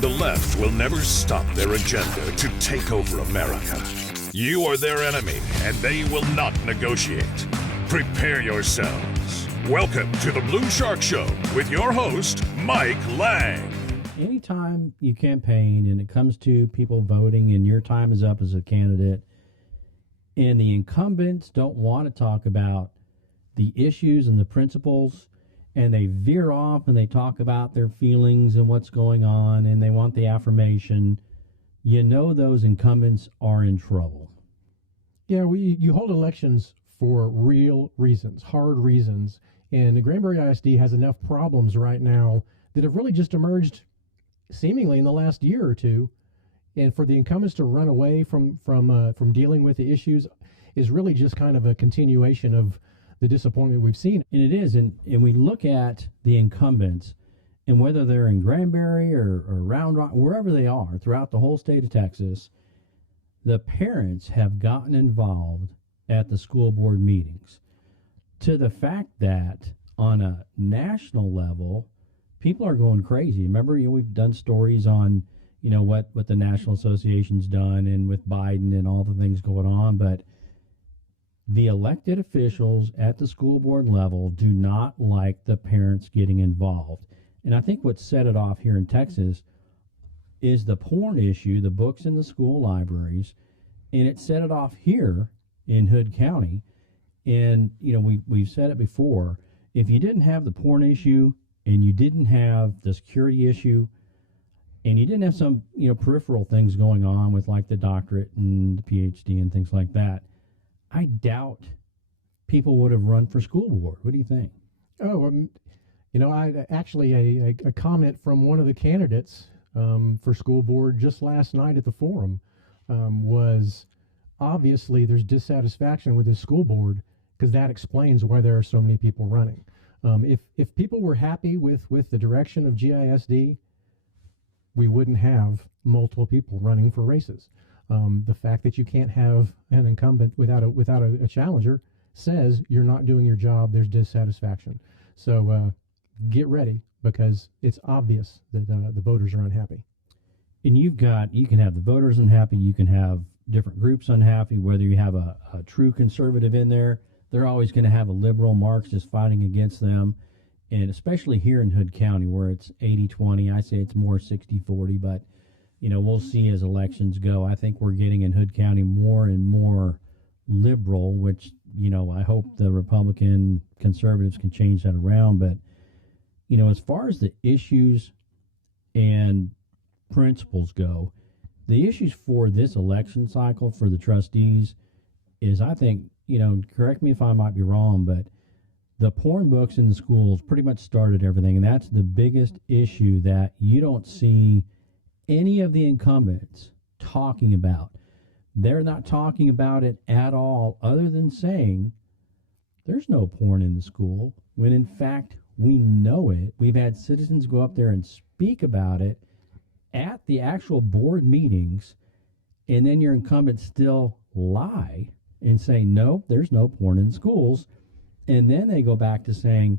The left will never stop their agenda to take over America. You are their enemy, and they will not negotiate. Prepare yourselves. Welcome to the Blue Shark Show with your host, Mike Lang. Anytime you campaign and it comes to people voting and your time is up as a candidate and the incumbents don't want to talk about the issues and the principles and they veer off and they talk about their feelings and what's going on and they want the affirmation, you know those incumbents are in trouble. Yeah, you hold elections for real reasons, hard reasons, and Granbury ISD has enough problems right now that have really just emerged seemingly in the last year or two, and for the incumbents to run away from dealing with the issues is really just kind of a continuation of the disappointment we've seen. And it is, and we look at the incumbents, and whether they're in Granbury or Round Rock, wherever they are throughout the whole state of Texas, the parents have gotten involved at the school board meetings to the fact that on a national level, people are going crazy. Remember, we've done stories on, what the National Association's done and with Biden and all the things going on, but the elected officials at the school board level do not like the parents getting involved. And I think what set it off here in Texas is the porn issue, the books in the school libraries, and it set it off here in Hood County. And, we've said it before, if you didn't have the porn issue and you didn't have the security issue and you didn't have some, peripheral things going on with like the doctorate and the PhD and things like that, I doubt people would have run for school board. What do you think? I actually a comment from one of the candidates for school board just last night at the forum was obviously there's dissatisfaction with this school board because that explains why there are so many people running. If people were happy with the direction of GISD, we wouldn't have multiple people running for races. The fact that you can't have an incumbent without a challenger says you're not doing your job. There's dissatisfaction. So get ready because it's obvious that the voters are unhappy. And you can have the voters unhappy. You can have different groups unhappy. Whether you have a true conservative in there, they're always going to have a liberal Marxist fighting against them. And especially here in Hood County where it's 80-20, I say it's more 60-40, but we'll see as elections go. I think we're getting in Hood County more and more liberal, which, I hope the Republican conservatives can change that around. But, as far as the issues and principles go, the issues for this election cycle for the trustees is, I think, correct me if I might be wrong, but the porn books in the schools pretty much started everything. And that's the biggest issue that you don't see any of the incumbents talking about. They're not talking about it at all, other than saying there's no porn in the school, when in fact we know it. We've had citizens go up there and speak about it at the actual board meetings, and then your incumbents still lie and say, no, there's no porn in schools. And then they go back to saying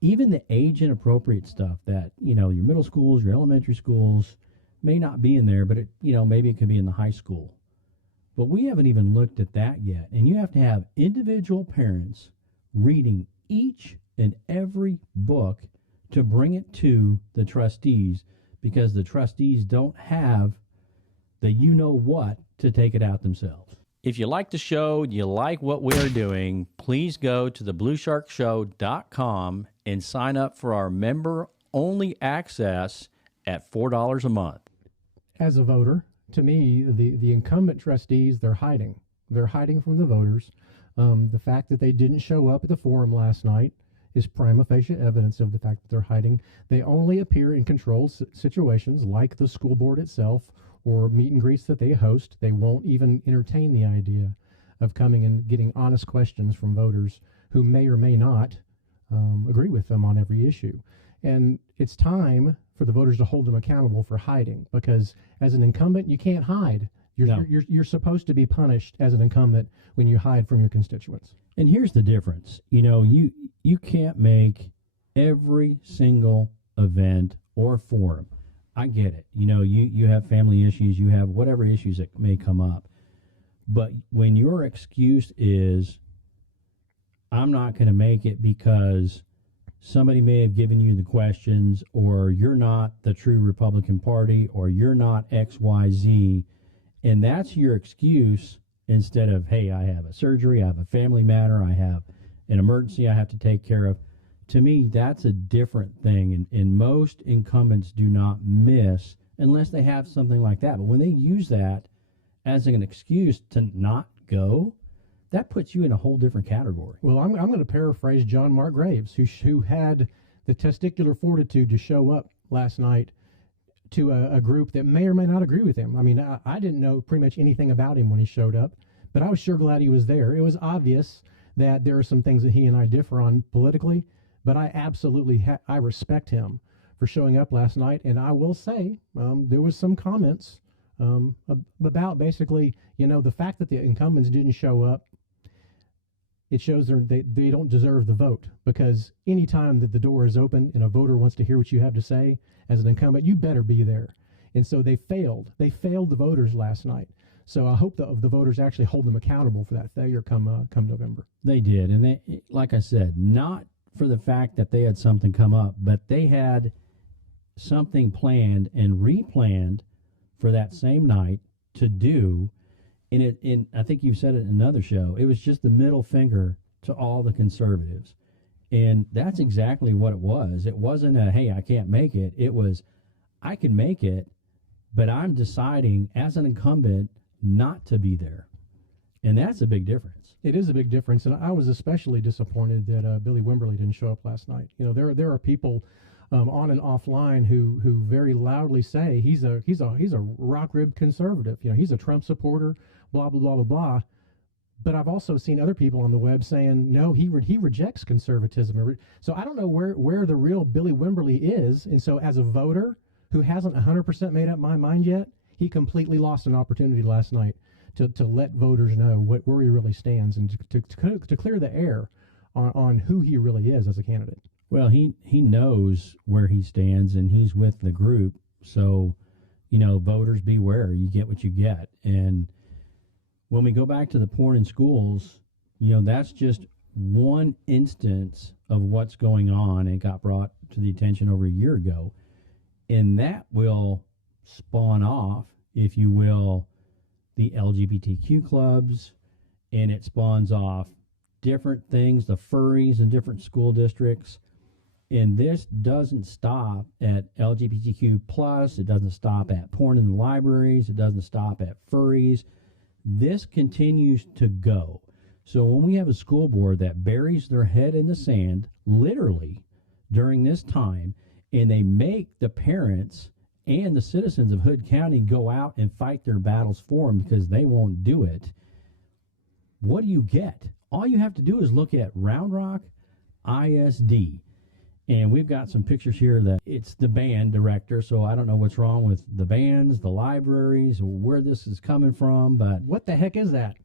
even the age inappropriate stuff that, your middle schools, your elementary schools may not be in there, but it, maybe it could be in the high school. But we haven't even looked at that yet. And you have to have individual parents reading each and every book to bring it to the trustees, because the trustees don't have the what to take it out themselves. If you like the show, you like what we're doing, please go to thebluesharkshow.com and sign up for our member-only access at $4 a month. As a voter, to me, the incumbent trustees, they're hiding. They're hiding from the voters. The fact that they didn't show up at the forum last night is prima facie evidence of the fact that they're hiding. They only appear in controlled situations like the school board itself or meet and greets that they host. They won't even entertain the idea of coming and getting honest questions from voters who may or may not agree with them on every issue. And it's time for the voters to hold them accountable for hiding, because as an incumbent, you can't hide. You're supposed to be punished as an incumbent when you hide from your constituents. And here's the difference. You can't make every single event or forum. I get it. You have family issues, you have whatever issues that may come up. But when your excuse is, I'm not going to make it because somebody may have given you the questions, or you're not the true Republican Party, or you're not XYZ, and that's your excuse instead of, hey, I have a surgery, I have a family matter, I have an emergency I have to take care of. To me, that's a different thing. And most incumbents do not miss unless they have something like that. But when they use that as an excuse to not go, that puts you in a whole different category. Well, I'm going to paraphrase John Mark Graves, who had the testicular fortitude to show up last night to a group that may or may not agree with him. I mean, I didn't know pretty much anything about him when he showed up, but I was sure glad he was there. It was obvious that there are some things that he and I differ on politically, but I absolutely I respect him for showing up last night. And I will say there was some comments about basically, the fact that the incumbents didn't show up. It shows they don't deserve the vote, because any time that the door is open and a voter wants to hear what you have to say as an incumbent, you better be there. And so they failed. They failed the voters last night. So I hope the voters actually hold them accountable for that failure come November. They did. And they, like I said, not for the fact that they had something come up, but they had something planned and replanned for that same night to do. And I think you've said it in another show, it was just the middle finger to all the conservatives. And that's exactly what it was. It wasn't a, hey, I can't make it. It was, I can make it, but I'm deciding as an incumbent not to be there. And that's a big difference. It is a big difference. And I was especially disappointed that Billy Wimberly didn't show up last night. There are people on and offline who very loudly say he's a rock rib conservative. He's a Trump supporter, blah, blah, blah, blah, blah. But I've also seen other people on the web saying, no, he rejects conservatism. So I don't know where the real Billy Wimberly is. And so as a voter who hasn't 100% made up my mind yet, he completely lost an opportunity last night to let voters know where he really stands and to clear the air on who he really is as a candidate. Well, he knows where he stands, and he's with the group. So, voters beware. You get what you get. And when we go back to the porn in schools, that's just one instance of what's going on. It got brought to the attention over a year ago. And that will spawn off, if you will, the LGBTQ clubs, and it spawns off different things, the furries in different school districts. And this doesn't stop at LGBTQ plus. It doesn't stop at porn in the libraries. It doesn't stop at furries. This continues to go. So when we have a school board that buries their head in the sand, literally, during this time, and they make the parents and the citizens of Hood County go out and fight their battles for them because they won't do it, what do you get? All you have to do is look at Round Rock ISD. And we've got some pictures here that it's the band director, so I don't know what's wrong with the bands, the libraries, or where this is coming from, but what the heck is that?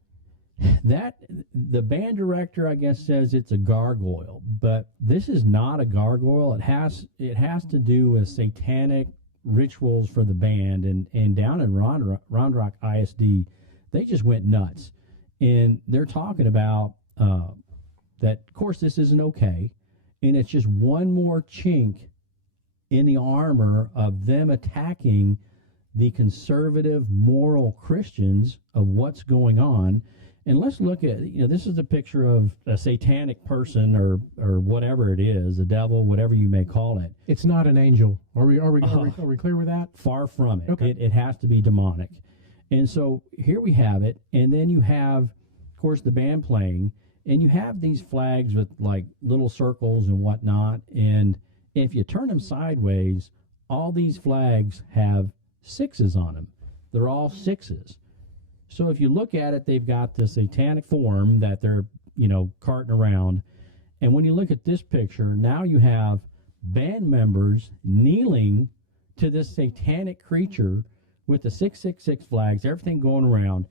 The band director, I guess, says it's a gargoyle, but this is not a gargoyle. It has to do with satanic rituals for the band, and down in Round Rock ISD, they just went nuts. And they're talking about that, of course, this isn't okay. And it's just one more chink in the armor of them attacking the conservative, moral Christians of what's going on. And let's look at, this is a picture of a satanic person or whatever it is, the devil, whatever you may call it. It's not an angel. Are we clear with that? Far from it. Okay. It has to be demonic. And so here we have it. And then you have, of course, the band playing. And you have these flags with like little circles and whatnot. And if you turn them sideways, all these flags have sixes on them. They're all sixes. So if you look at it, they've got the satanic form that they're, carting around. And when you look at this picture, now you have band members kneeling to this satanic creature with the 666 flags, everything going around.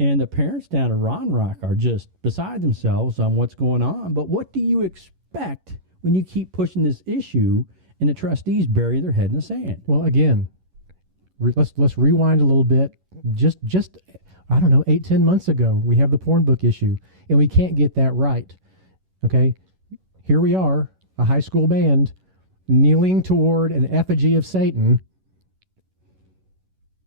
And the parents down in Round Rock are just beside themselves on what's going on. But what do you expect when you keep pushing this issue and the trustees bury their head in the sand. Well, again, let's rewind a little bit. Just I don't know, 8-10 months ago, we have the porn book issue, and we can't get that right. Okay, here we are, a high school band kneeling toward an effigy of Satan.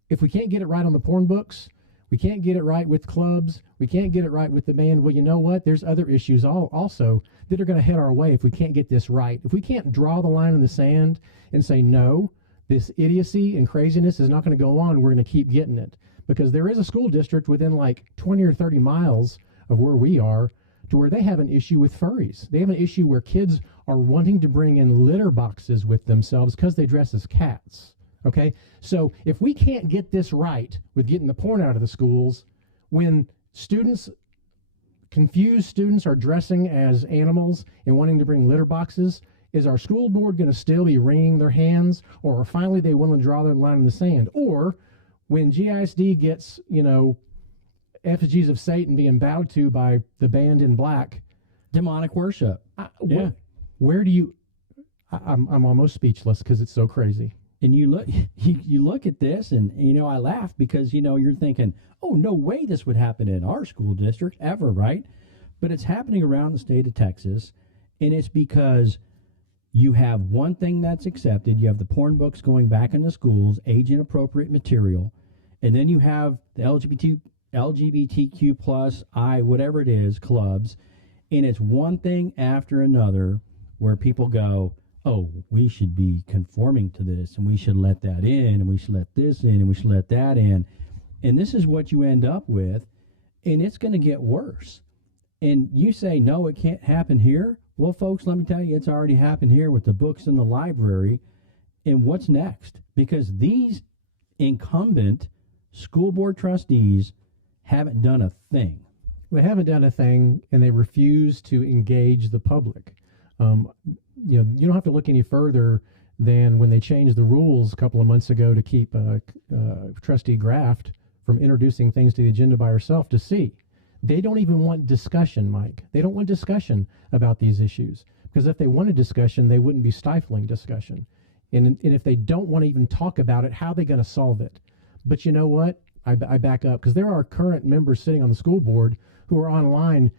If we can't get it right on the porn books, we can't get it right with clubs, we can't get it right with the band, well, you know what? There's other issues also that are going to head our way if we can't get this right. If we can't draw the line in the sand and say, no, this idiocy and craziness is not going to go on, we're going to keep getting it. Because there is a school district within like 20 or 30 miles of where we are to where they have an issue with furries. They have an issue where kids are wanting to bring in litter boxes with themselves because they dress as cats. Okay, so if we can't get this right with getting the porn out of the schools, when confused students are dressing as animals and wanting to bring litter boxes, is our school board going to still be wringing their hands, or are finally they willing to draw their line in the sand? Or when GISD gets, effigies of Satan being bowed to by the band in black, Demonic worship. Where do you? I'm almost speechless because it's so crazy. And you look at this, and I laugh because you're thinking, oh, no way this would happen in our school district ever, right? But it's happening around the state of Texas, and it's because you have one thing that's accepted. You have the porn books going back into schools, age inappropriate material, and then you have the LGBTQ plus whatever it is clubs, and it's one thing after another where people go, oh, we should be conforming to this, and we should let that in, and we should let this in, and we should let that in. And this is what you end up with, and it's going to get worse. And you say, no, it can't happen here. Well, folks, let me tell you, it's already happened here with the books in the library. And what's next? Because these incumbent school board trustees haven't done a thing. They haven't done a thing, and they refuse to engage the public. You don't have to look any further than when they changed the rules a couple of months ago to keep Trustee Graft from introducing things to the agenda by herself to see. They don't even want discussion, Mike. They don't want discussion about these issues, because if they wanted discussion, they wouldn't be stifling discussion. And if they don't want to even talk about it, how are they going to solve it? But you know what? I back up, because there are current members sitting on the school board who are online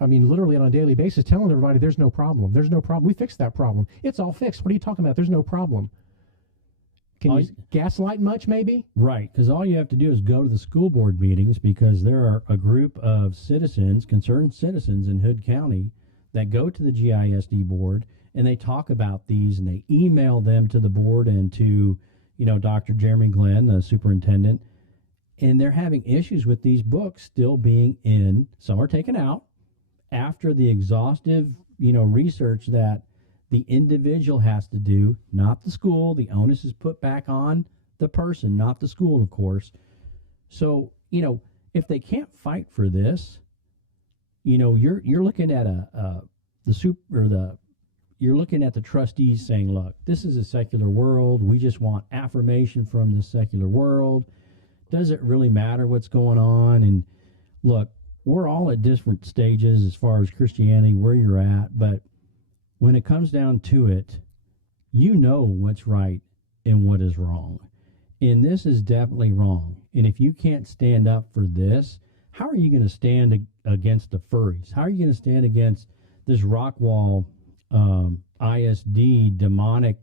literally on a daily basis telling everybody there's no problem. There's no problem. We fixed that problem. It's all fixed. What are you talking about? There's no problem. Can you gaslight much, maybe? Right, because all you have to do is go to the school board meetings, because there are a group of citizens, concerned citizens in Hood County that go to the GISD board, and they talk about these, and they email them to the board and to, Dr. Jeremy Glenn, the superintendent, and they're having issues with these books still being in. Some are taken out after the exhaustive, research that the individual has to do, not the school. The onus is put back on the person, not the school, of course. So, if they can't fight for this, you're looking at you're looking at the trustees saying, look, this is a secular world. We just want affirmation from the secular world. Does it really matter what's going on? And look, we're all at different stages as far as Christianity, where you're at, but when it comes down to it, what's right and what is wrong. And this is definitely wrong. And if you can't stand up for this, how are you going to stand against the furries? How are you going to stand against this Rockwall ISD demonic,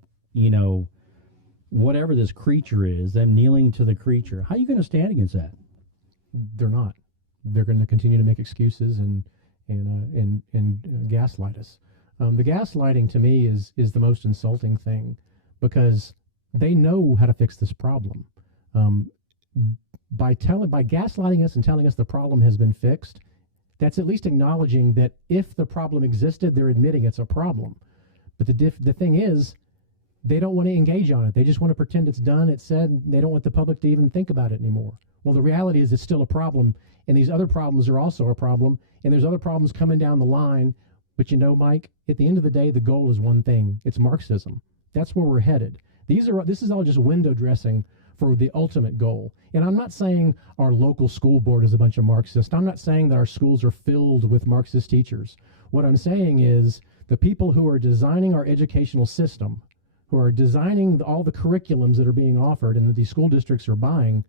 whatever this creature is, them kneeling to the creature? How are you going to stand against that? They're not. They're going to continue to make excuses and gaslight us. The gaslighting to me is the most insulting thing, because they know how to fix this problem. By gaslighting us and telling us the problem has been fixed, that's at least acknowledging that if the problem existed, they're admitting it's a problem. But the thing is, they don't want to engage on it. They just want to pretend it's done, it's said, and they don't want the public to even think about it anymore. Well, the reality is it's still a problem, and these other problems are also a problem, and there's other problems coming down the line. But Mike, at the end of the day, the goal is one thing. It's Marxism. That's where we're headed. This is all just window dressing for the ultimate goal. And I'm not saying our local school board is a bunch of Marxists. I'm not saying that our schools are filled with Marxist teachers. What I'm saying is the people who are designing our educational system, who are designing all the curriculums that are being offered and that these school districts are buying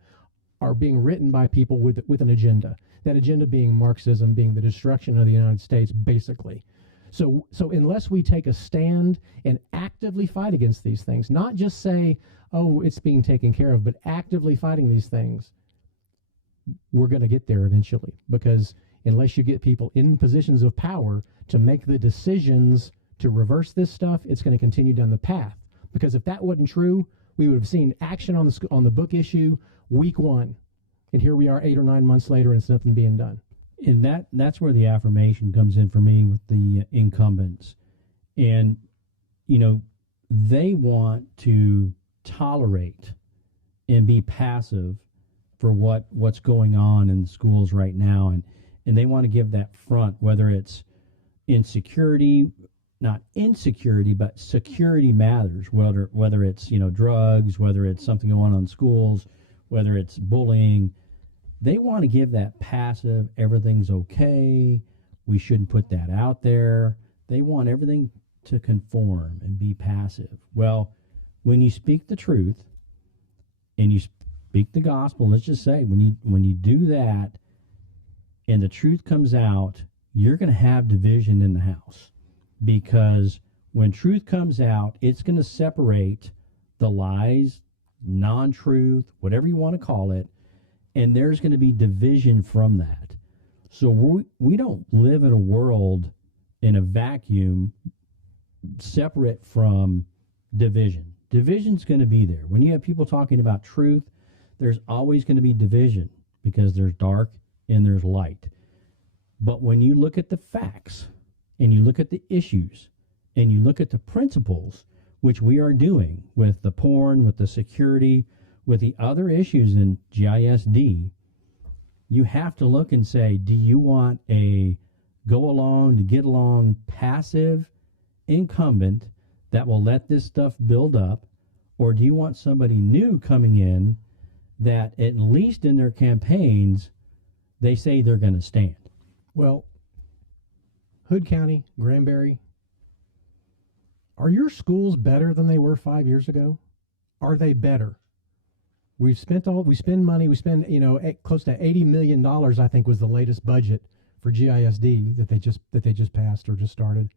are being written by people with an agenda. That agenda being Marxism, being the destruction of the United States, basically. So unless we take a stand and actively fight against these things, not just say, oh, it's being taken care of, but actively fighting these things, we're going to get there eventually. Because unless you get people in positions of power to make the decisions to reverse this stuff, it's going to continue down the path. Because if that wasn't true, we would have seen action on the book issue week 1. And here we are 8 or 9 months later, and it's nothing being done. And that's where the affirmation comes in for me with the incumbents. And, they want to tolerate and be passive for what's going on in the schools right now. And they want to give that front, whether it's insecurity, not insecurity, but security matters, whether it's, drugs, whether it's something going on in schools, whether it's bullying. They want to give that passive, everything's okay, we shouldn't put that out there. They want everything to conform and be passive. Well, when you speak the truth and you speak the gospel, let's just say, when you do that and the truth comes out, you're going to have division in the house. Because when truth comes out, it's going to separate the lies, non-truth, whatever you want to call it, and there's going to be division from that. So we don't live in a world in a vacuum separate from division. Division's going to be there. When you have people talking about truth, there's always going to be division because there's dark and there's light. But when you look at the facts and you look at the issues and you look at the principles, which we are doing with the porn, with the security, with the other issues in GISD, you have to look and say, do you want a go along to get along passive incumbent that will let this stuff build up, or do you want somebody new coming in that at least in their campaigns they say they're going to stand? Well, Hood County, Granbury, are your schools better than they were 5 years ago? Are they better? We spend money. We spend, close to $80 million, I think was the latest budget for GISD that they just passed or just started.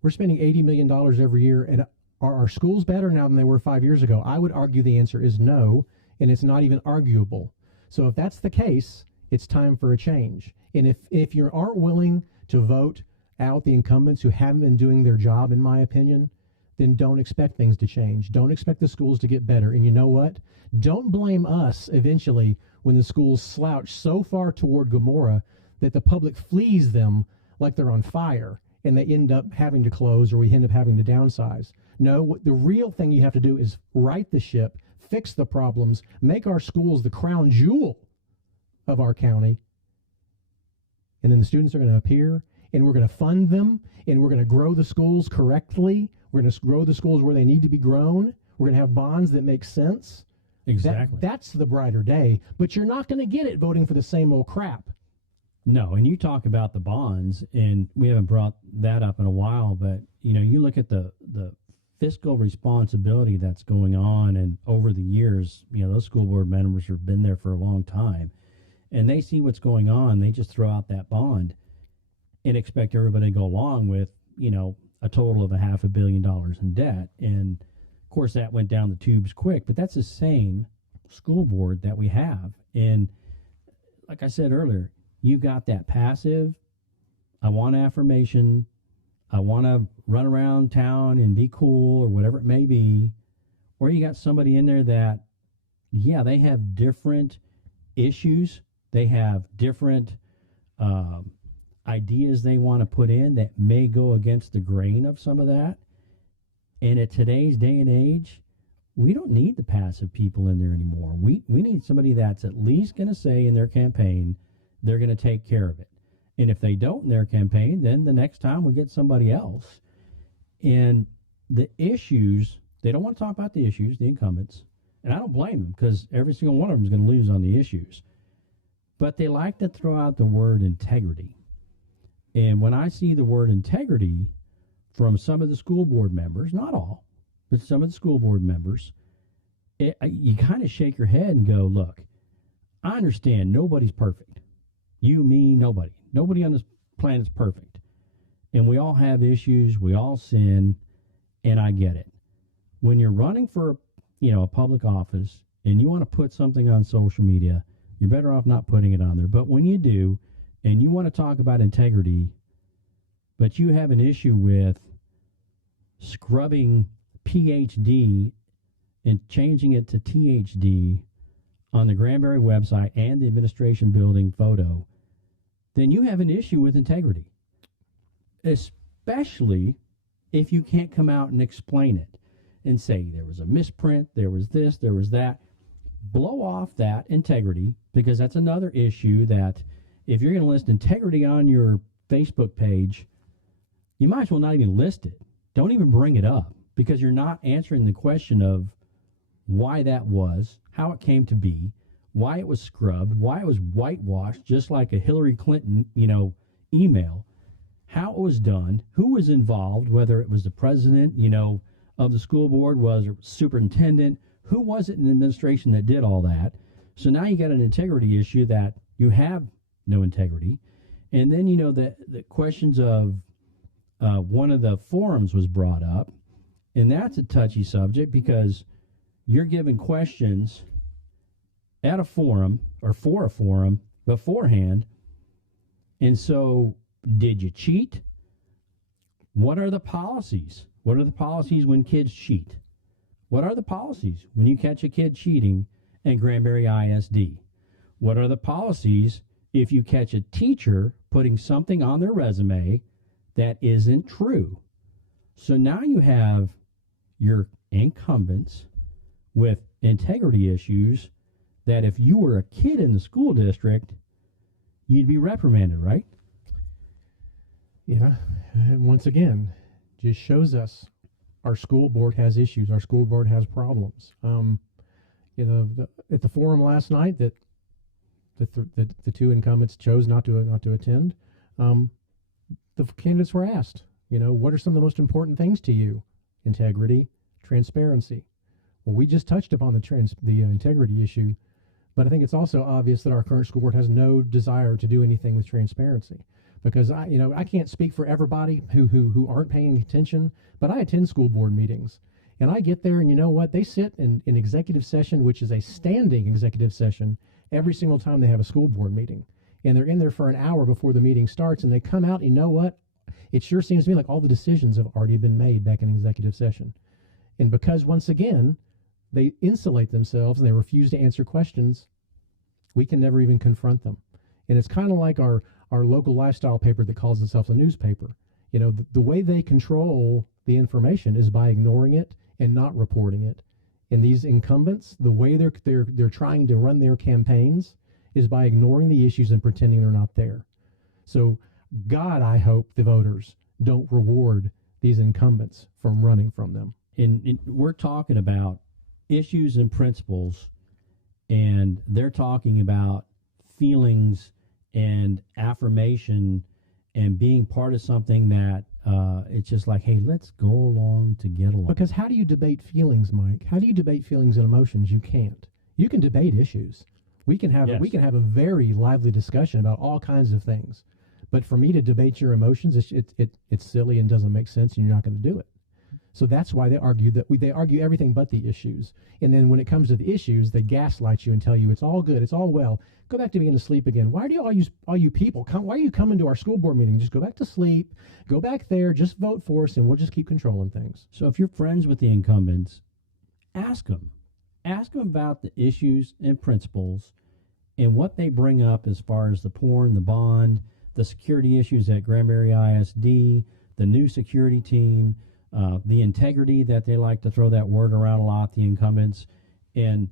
We're spending $80 million every year. And are our schools better now than they were 5 years ago? I would argue the answer is no, and it's not even arguable. So if that's the case, it's time for a change. And if you aren't willing to vote out the incumbents who haven't been doing their job, in my opinion, then don't expect things to change. Don't expect the schools to get better. And you know what? Don't blame us eventually when the schools slouch so far toward Gomorrah that the public flees them like they're on fire and they end up having to close or we end up having to downsize. No, the real thing you have to do is right the ship, fix the problems, make our schools the crown jewel of our county. And then the students are going to appear, and we're going to fund them, and we're going to grow the schools correctly. We're going to grow the schools where they need to be grown. We're going to have bonds that make sense. Exactly. That's the brighter day, but you're not going to get it voting for the same old crap. No, and you talk about the bonds, and we haven't brought that up in a while, but, you look at the fiscal responsibility that's going on, and over the years, those school board members have been there for a long time, and they see what's going on. They just throw out that bond and expect everybody to go along with, a total of $500 million in debt. And of course that went down the tubes quick, but that's the same school board that we have. And like I said earlier, you got that passive, I want affirmation, I want to run around town and be cool or whatever it may be. Or you got somebody in there that, they have different issues. They have different ideas they want to put in that may go against the grain of some of that. And at today's day and age, we don't need the passive people in there anymore. We need somebody that's at least going to say in their campaign they're going to take care of it. And if they don't in their campaign, then the next time we get somebody else. And the issues, they don't want to talk about the issues, the incumbents. And I don't blame them, because every single one of them is going to lose on the issues. But they like to throw out the word integrity. And when I see the word integrity from some of the school board members, not all, but some of the school board members, you kind of shake your head and go, look, I understand nobody's perfect. You, me, nobody. Nobody on this planet's perfect. And we all have issues. We all sin. And I get it. When you're running for, a public office and you want to put something on social media, you're better off not putting it on there. But when you do, and you want to talk about integrity, but you have an issue with scrubbing PhD and changing it to THD on the Granbury website and the administration building photo, then you have an issue with integrity, especially if you can't come out and explain it and say there was a misprint, there was this, there was that. Blow off that integrity, because that's another issue that if you're going to list integrity on your Facebook page, you might as well not even list it. Don't even bring it up, because you're not answering the question of why that was, how it came to be, why it was scrubbed, why it was whitewashed, just like a Hillary Clinton, email, how it was done, who was involved, whether it was the president, of the school board, was it superintendent, who was it in the administration that did all that. So now you got an integrity issue that you have no integrity. And then, the questions of one of the forums was brought up, and that's a touchy subject because you're given questions at a forum or for a forum beforehand. And so, did you cheat? What are the policies? What are the policies when kids cheat? What are the policies when you catch a kid cheating at Granbury ISD? What are the policies if you catch a teacher putting something on their resume that isn't true? So now you have your incumbents with integrity issues that if you were a kid in the school district, you'd be reprimanded, right? Yeah. And once again, just shows us our school board has issues. Our school board has problems. At the forum last night that the two incumbents chose not to attend, the candidates were asked, what are some of the most important things to you? Integrity, transparency. Well, we just touched upon the integrity issue, but I think it's also obvious that our current school board has no desire to do anything with transparency. Because I can't speak for everybody who aren't paying attention, but I attend school board meetings, and I get there, and you know what? They sit in executive session, which is a standing executive session, every single time they have a school board meeting, and they're in there for an hour before the meeting starts, and they come out. And you know what? It sure seems to me like all the decisions have already been made back in executive session, and because once again they insulate themselves and they refuse to answer questions, we can never even confront them. And it's kind of like our local lifestyle paper that calls itself a newspaper. The way they control the information is by ignoring it and not reporting it. And these incumbents, the way they're trying to run their campaigns is by ignoring the issues and pretending they're not there. So, God, I hope the voters don't reward these incumbents from running from them. And we're talking about issues and principles, and they're talking about feelings and affirmation and being part of something that it's just like, hey, let's go along to get along. Because how do you debate feelings, Mike? How do you debate feelings and emotions? You can't. You can debate issues. We can have a very lively discussion about all kinds of things. But for me to debate your emotions, it's silly and doesn't make sense, and you're not going to do it. So that's why they argue everything but the issues. And then when it comes to the issues, they gaslight you and tell you it's all good, it's all well. Go back to being asleep again. Why do all you people come? Why are you coming to our school board meeting? Just go back to sleep. Go back there. Just vote for us, and we'll just keep controlling things. So if you're friends with the incumbents, ask them. Ask them about the issues and principles and what they bring up as far as the porn, the bond, the security issues at Granbury ISD, the new security team, the integrity that they like to throw that word around a lot, the incumbents, and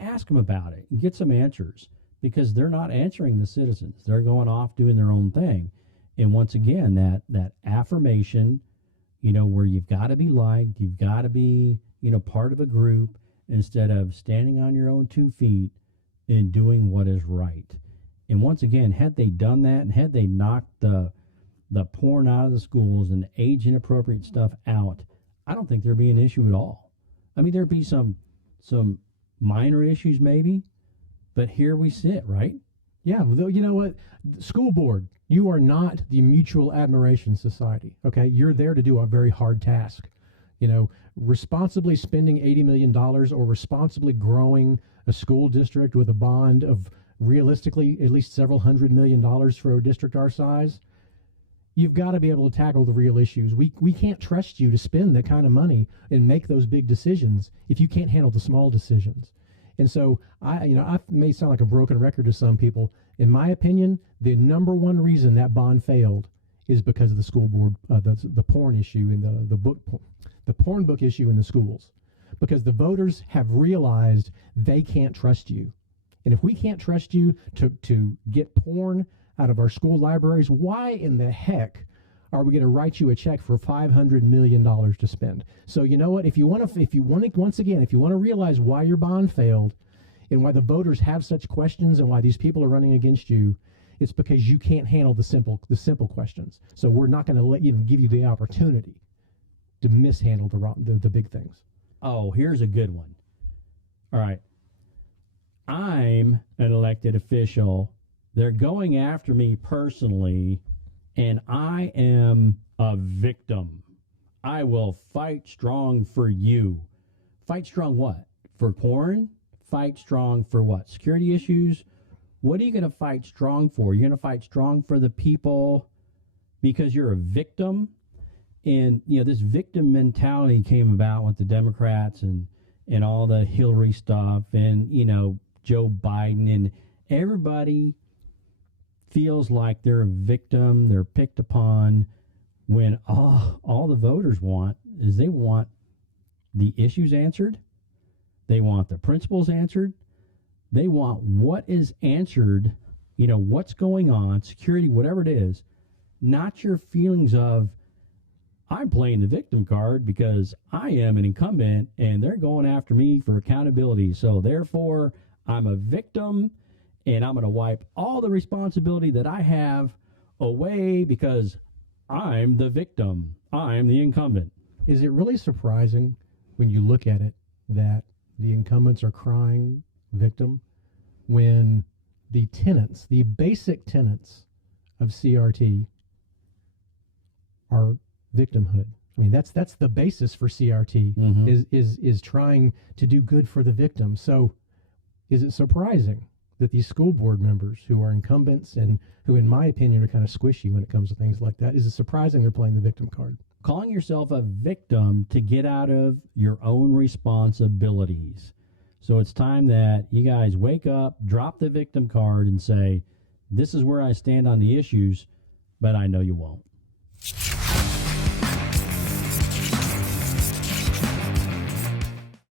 ask them about it and get some answers, because they're not answering the citizens. They're going off doing their own thing. And once again, that affirmation, where you've got to be liked, you've got to be, part of a group, instead of standing on your own 2 feet and doing what is right. And once again, had they done that, and had they knocked the porn out of the schools and the age inappropriate stuff out, I don't think there'd be an issue at all. I mean, there'd be some minor issues maybe, but here we sit, right? Yeah, though, you know what? School board, you are not the Mutual Admiration Society, okay? You're there to do a very hard task. You know, responsibly spending $80 million or responsibly growing a school district with a bond of realistically at least several $100 million for a district our size, you've got to be able to tackle the real issues. We can't trust you to spend that kind of money and make those big decisions if you can't handle the small decisions. And so I may sound like a broken record to some people. In my opinion, the number one reason that bond failed is because of the school board, the porn issue in the porn book issue in the schools, because the voters have realized they can't trust you. And if we can't trust you to get porn out of our school libraries, why in the heck are we going to write you a check for $500 million to spend? So you know what? If you want to realize why your bond failed and why the voters have such questions and why these people are running against you, it's because you can't handle the simple questions. So we're not going to even give you the opportunity to mishandle the big things. Oh, here's a good one. All right. I'm an elected official. They're going after me personally, and I am a victim. I will fight strong for you. Fight strong what? For porn? Fight strong for what? Security issues? What are you going to fight strong for? You're going to fight strong for the people because you're a victim? And, this victim mentality came about with the Democrats and all the Hillary stuff and, Joe Biden, and everybody feels like they're a victim, they're picked upon, when all the voters want is they want the issues answered, they want the principles answered, they want what is answered, what's going on, security, whatever it is, not your feelings of, I'm playing the victim card because I am an incumbent and they're going after me for accountability, so therefore I'm a victim, and I'm going to wipe all the responsibility that I have away because I'm the victim. I'm the incumbent. Is it really surprising when you look at it that the incumbents are crying victim when the basic tenets of CRT are victimhood? I mean, that's the basis for CRT, is trying to do good for the victim. So is it surprising that these school board members who are incumbents and who, in my opinion, are kind of squishy when it comes to things like that, is it surprising they're playing the victim card? Calling yourself a victim to get out of your own responsibilities. So it's time that you guys wake up, drop the victim card, and say, this is where I stand on the issues, but I know you won't.